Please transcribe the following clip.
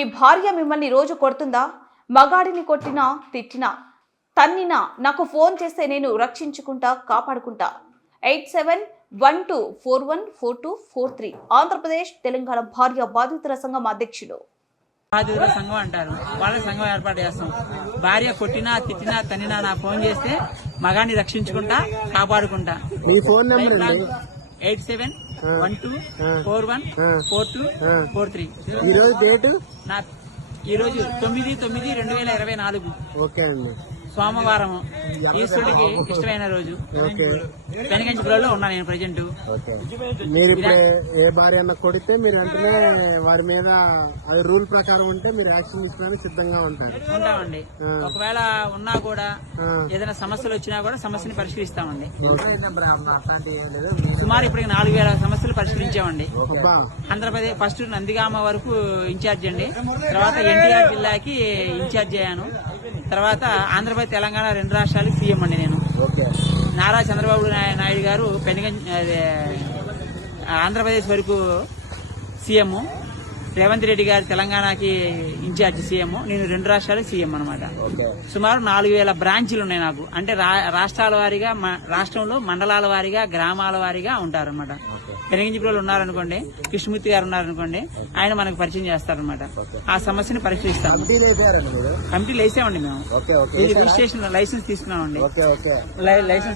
మీ భార్య మిమ్మల్ని రోజు కొడుతుందా? మగాడిని కొట్టినా, తిట్టినా, తన్నినా నాకు ఫోన్ చేస్తే నేను రక్షించుకుంటా, కాపాడుకుంటా. 8712414243 ఆంధ్రప్రదేశ్ తెలంగాణ భార్య బాధితుల సంఘం అధ్యక్షుడు. బాధితుల సంఘం అంటారు. వాళ్ళ సంఘం ఏర్పాటు చేస్తాం. భార్య కొట్టినా, తిట్టినా, తన్నినా నా ఫోన్ చేస్తే మగాన్ని రక్షించుకుంటా, కాపాడుకుంటా. 8712414243. ఈ రోజు 9/9/2024 సోమవారం, ఈశ్వరుడికి ఇష్టమైన రోజు. పెనగంచిపురంలో ఉన్నా నేను ప్రజెంట్. మీరు ఇప్పుడు ఏ భార్య అన్న కొడితే మీరు వెంటనే వారి మీద అది రూల్ ప్రకారం ఉంటే మీరు యాక్షన్ తీసుకోవడానికి సిద్ధంగా ఉంటామండి. ఒకవేళ ఉన్నా కూడా ఏదైనా సమస్యలు వచ్చినా కూడా సమస్యని పరిష్కరిస్తామండి. సుమారు ఇప్పటికి 4000 సమస్యలు పరిష్కరించామండి. ఆంధ్రప్రదేశ్ ఫస్ట్ నందిగామ వరకు ఇన్ఛార్జ్ అండి, తర్వాత ఎన్టీఆర్ జిల్లాకి ఇన్ఛార్జ్ అయ్యాను, తర్వాత ఆంధ్రప్రదేశ్ తెలంగాణ 2 రాష్ట్రాలకు సీఎం అండి నేను. నారా చంద్రబాబు నాయుడు గారు ఆంధ్రప్రదేశ్ వరకు సీఎం, రేవంత్ రెడ్డి గారు తెలంగాణకి ఇన్ఛార్జ్ సీఎం, నేను 2 రాష్ట్రాలకు సీఎం అనమాట. సుమారు 4000 బ్రాంచీలు ఉన్నాయి నాకు. అంటే రాష్ట్రాల వారీగా, రాష్ట్రంలో మండలాల వారీగా, గ్రామాల వారీగా ఉంటారనమాట. పెనగంచిపురంలో ఉన్నారనుకోండి, కృష్ణమూర్తి గారు ఉన్నారనుకోండి, ఆయన మనకు పరిచయం చేస్తారనమాట. ఆ సమస్యని పరిష్కరిస్తాం. కమిటీలు వేసామండి మేము. రిజిస్ట్రేషన్ లైసెన్స్ తీసుకున్నామండి. లైసెన్స్